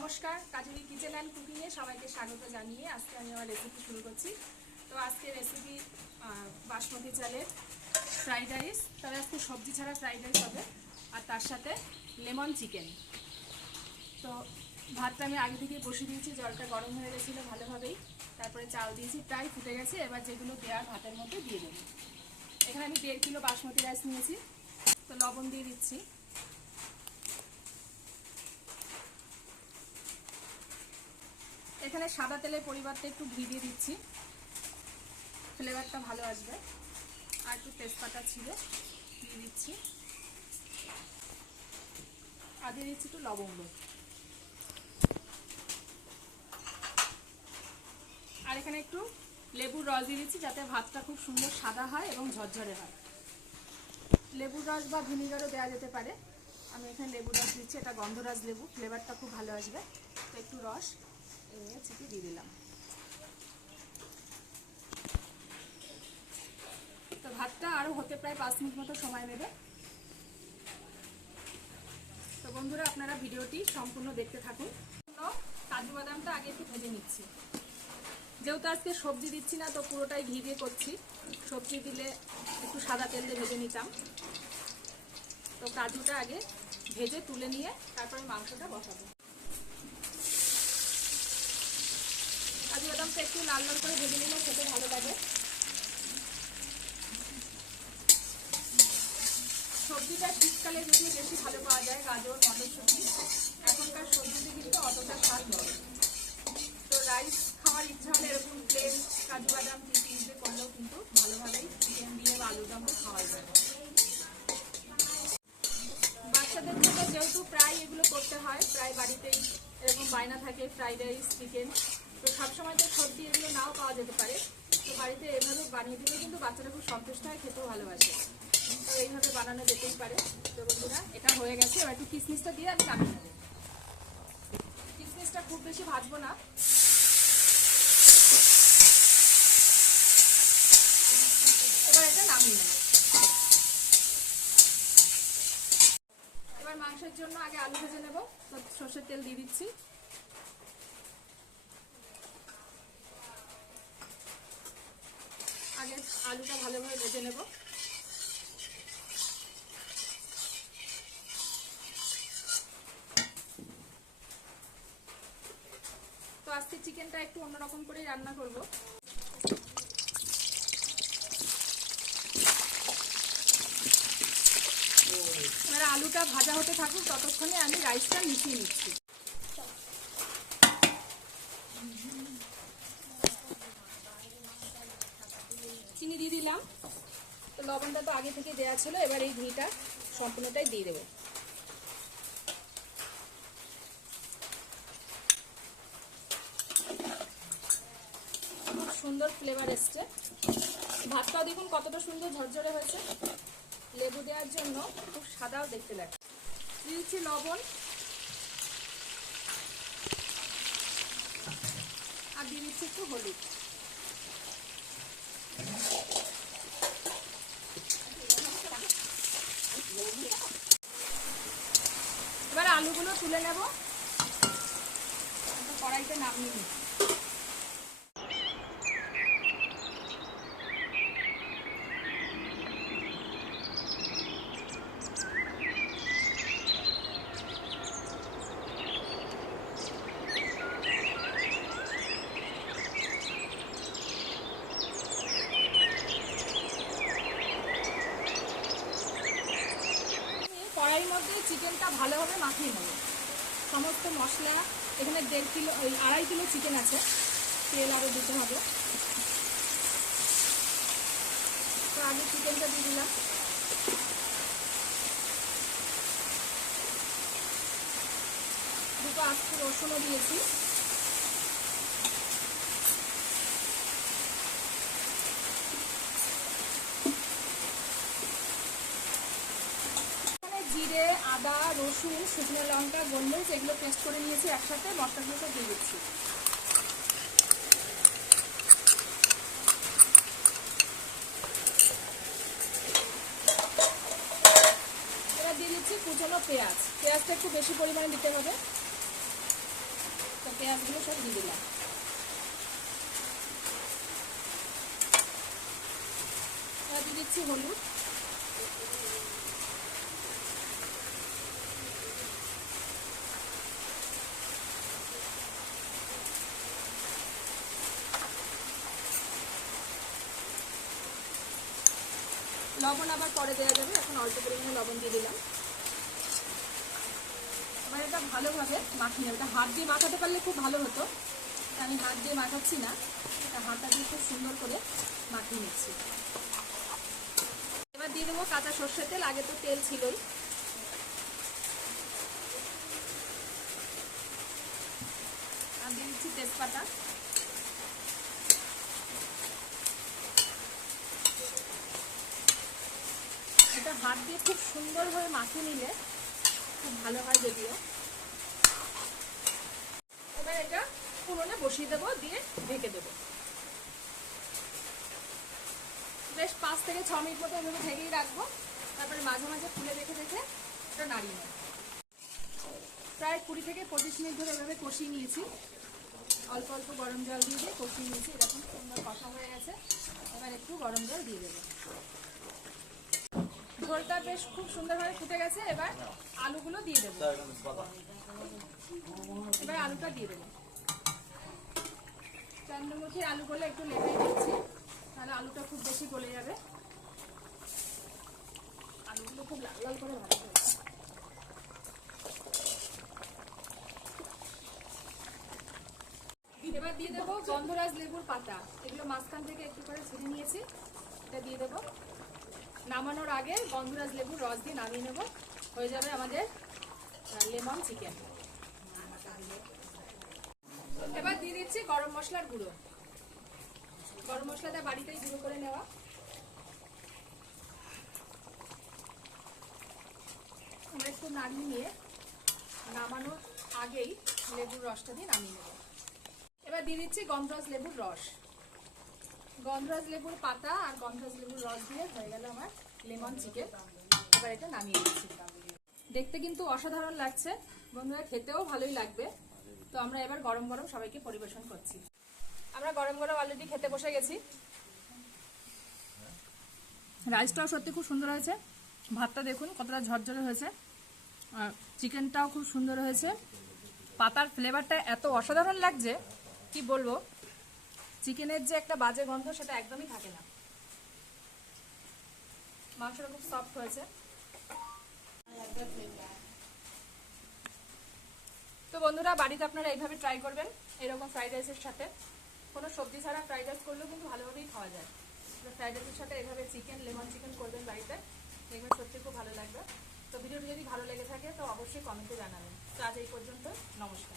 নমস্কার, কাজুরি kitchen and কুকিংয়ে সবাইকে স্বাগত জানিয়ে আজকে আমি আমার রেসিপি শুরু করছি। তো আজকে রেসিপি বাসমতি চালের ফ্রাইড রাইস, তবে আজকে সবজি ছাড়া ফ্রাইড রাইস হবে, আর তার সাথে লেমন চিকেন। তো ভাতটা আমি আগে থেকে বসিয়ে দিয়েছি, জলটা গরম হয়ে গেছিলো ভালোভাবেই। তারপরে চাল দিয়েছি, প্রায় ফুটে গেছে। এবার যেগুলো দেওয়ার ভাতের মধ্যে দিয়ে দেবো। এখানে আমি 1.5 কিলো বাসমতি রাইস নিয়েছি। তো লবণ দিয়ে দিচ্ছি। এখানে সাদা তেলের পরিবর্তে একটু ঘি দিয়ে দিচ্ছি, ফ্লেভারটা ভালো আসবে। আর একটু তেজপাতা ছিঁড়ে দিয়ে দিচ্ছি, আর দিয়ে দিচ্ছি একটু লবঙ্গ। আর এখানে একটু লেবুর রস দিয়ে দিচ্ছি, যাতে ভাতটা খুব সুন্দর সাদা হয় এবং ঝরঝরে হয়। লেবুর রস বা ভিনিগারও দেওয়া যেতে পারে। আমি এখানে লেবুর রস দিচ্ছি, এটা গন্ধরাজ লেবু, ফ্লেভারটা খুব ভালো আসবে। তো একটু রস ছিটিয়ে দিয়ে দিলাম। তো ভাতটা আরও হতে প্রায় 5 মিনিট মতো সময় নেবে। তো বন্ধুরা, আপনারা ভিডিওটি সম্পূর্ণ দেখতে থাকুন। কাজু বাদামটা আগে একটু ভেজে নিচ্ছি। যেহেতু আজকে সবজি দিচ্ছি না, তো পুরোটাই ঘি দিয়ে করছি। সবজি দিলে একটু সাদা তেল দিয়ে ভেজে নিতাম। তো কাজুটা আগে ভেজে তুলে নিয়ে তারপরে মাংসটা বসাবো। কাজু বাদামটা একটু লাল লাল করে ভেজে নিলে খেতে ভালো লাগে। সবজিটা শীতকালে যদি বেশি ভালো পাওয়া যায়, গাজর, মটরশুঁটি। এখনকার সবজিতে কিন্তু অতটা স্বাদ নয়। তো রাইস খাওয়ার ইচ্ছা হলে এরকম প্লেন কাজু বাদাম দিয়ে করলেও কিন্তু ভালোভাবেই চিকেন দিয়ে বা আলুর দম খাওয়া যায়। বাচ্চাদের জন্য যেহেতু প্রায় এগুলো করতে হয়, প্রায় বাড়িতেই এরকম বায়না থাকে ফ্রাইড রাইস, চিকেন। তো সবসময় তো সবজি এগুলো নাও পাওয়া যেতে পারে। তো বাড়িতে এভাবে বানিয়ে দিলে কিন্তু বাচ্চারা খুব সন্তুষ্ট হয়, খেতেও ভালোবাসে। তো এইভাবে বানানো যেতেই পারে। তো বন্ধুরা, এটা হয়ে গেছে। এবার একটু কিশমিশটা দিয়ে আমি নামিয়ে নেব। কিশমিশটা খুব বেশি ভাজবো না। এবার এটা নামিয়ে নেব। এবার মাংসের জন্য আগে আলু ভেজে নেব। তো সর্ষের তেল দিয়ে দিচ্ছি। আগে আলুটা ভালোভাবে ভেজে নেব। তো আজকে চিকেনটা একটু অন্যরকম করেই রান্না করব। এবার আলুটা ভাজা হতে থাকুক, ততক্ষণে আমি রাইসটা মিশিয়ে নিচ্ছি। চিনি দিয়ে দিলাম। তো লবণটা তো আগে থেকে দেওয়া ছিল। এবার এই ঘিটা সম্পূর্ণটাই দিয়ে দেবো। খুব সুন্দর ফ্লেভার এসছে। ভাতটাও দেখুন কতটা সুন্দর ঝরঝরে হয়েছে। লেবু দেওয়ার জন্য খুব সাদাও দেখতে লাগে। দিয়ে দিচ্ছি লবণ, আর দিয়ে দিচ্ছি একটু হলুদ। এবার আলুগুলো তুলে নেব, কড়াইতে নামিয়ে নিই। কড়াইয়ের মধ্যে চিকেনটা ভালোভাবে মাখিয়ে নেব। সমস্ত মশলা, এখানে 1.5 কিলো, 2.5 কিলো চিকেন আছে। তেল আরও দিতে হবে। তো আগে চিকেনটা দিয়ে দিলাম। দুটো আস্ত রসুনও দিয়েছি। জিরে, আদা, রসুন, শুকনো লঙ্কা, গোলমরিচ এগুলো পেস্ট করে নিয়েছি একসাথে। মশলাগুলো দিয়ে দিচ্ছি। এবার দিয়ে দিচ্ছি কুচনো পেঁয়াজ। পেঁয়াজটা একটু বেশি পরিমাণে দিতে হবে। পেঁয়াজগুলো সব দিয়ে দিলাম। এবার দিয়ে দিচ্ছি হলুদ, লবণ আবার পরে দেওয়া যাবে, এখন অল্প পরিমাণে লবণ দিয়ে দিলাম। এবার এটা ভালোভাবে মাখিয়ে নেব। এটা হাত দিয়ে মাখাতে পারলে খুব ভালো হতো, আমি হাত দিয়ে মাখাচ্ছি না, এটা হাতটা দিয়ে খুব সুন্দর করে মাখিয়ে নিচ্ছি। এবার দিয়ে দেবো কাঁচা সর্ষের তেল, আগে তো তেল ছিলই। আর দিয়ে দিচ্ছি তেজপাতা, এটা হাত দিয়ে খুব সুন্দরভাবে মাখিয়ে নিলে খুব ভালো হয় যদিও। এবার এটা উনুনে বসিয়ে দেবো, দিয়ে ঢেকে দেবো। বেশ 5 থেকে 6 মিনিট মতো এভাবে ঢেকেই রাখবো, তারপরে মাঝে মাঝে খুলে রেখে রেখে এটা নাড়িয়ে নেব। প্রায় 20 থেকে 25 মিনিট ধরে এভাবে কষিয়ে নিয়েছি। অল্প অল্প গরম জল দিয়ে দিয়ে কষিয়ে নিয়েছি, এরকম সুন্দর কষা হয়ে গেছে। এবার একটু গরম জল দিয়ে দেবো। ঝোলটা বেশ খুব সুন্দরভাবে ফুটে গেছে। এবার আলুগুলো দিয়ে দেবো। এবার আলুটা দিয়ে দেবো। চন্দ্রমুখী আলুগুলো একটু লেপে দিচ্ছি, তাহলে আলুটা খুব বেশি গলে যাবে। আলুগুলো খুব লাল লাল করে ভাজতে হবে। এবার দিয়ে দেবো গন্ধরাজ লেবুর পাতা, এগুলো মাঝখান থেকে একটু করে ছিঁড়ে নিয়েছি, এটা দিয়ে দেবো। নামানোর আগে গন্ধরাজ লেবুর রস দিয়ে নামিয়ে নেব, হয়ে যাবে আমাদের লেমন চিকেন। এবার দিয়ে দিচ্ছি গরম মশলার গুঁড়ো। গরম মশলাটা বাড়িতেই গুঁড়ো করে নেওয়া। আমরা একটু নামিয়ে নিয়ে নামানোর আগেই লেবুর রসটা দিয়ে নামিয়ে নেব। এবার দিয়ে দিচ্ছি গন্ধরাজ লেবুর রস। গন্ধরাজ লেবুর পাতা আর গন্ধরাজ লেবুর রস দিয়ে হয়ে গেল আমার লেমন চিকেন। এবার এটা নামিয়ে দিচ্ছি। দেখতে কিন্তু অসাধারণ লাগছে বন্ধুরা, খেতেও ভালোই লাগবে। তো আমরা এবার গরম গরম সবাইকে পরিবেশন করছি। আমরা গরম গরম অলরেডি খেতে বসে গেছি। রাইসটাও সত্যি খুব সুন্দর হয়েছে, ভাতটা দেখুন কতটা ঝরঝরে হয়েছে, আর চিকেনটাও খুব সুন্দর হয়েছে। পাতার ফ্লেভারটা এত অসাধারণ লাগছে কি বলবো, চিকেনের যে একটা বাজে গন্ধ সেটা একদমই থাকে না। মাংসটা খুব সফট হয়েছে। তো বন্ধুরা, বাড়িতে আপনারা এইভাবে ট্রাই করবেন, এরকম ফ্রাইড রাইসের সাথে। কোনো সবজি ছাড়া ফ্রাইড রাইস করলেও কিন্তু ভালোভাবেই খাওয়া যায়। ফ্রাইড রাইসের সাথে এভাবে চিকেন, লেমন চিকেন করবেন বাড়িতে, দেখবেন সত্যি খুব ভালো লাগবে। তো ভিডিওটি যদি ভালো লেগে থাকে তো অবশ্যই কমেন্টে জানাবেন। তো আজ এই পর্যন্ত, নমস্কার।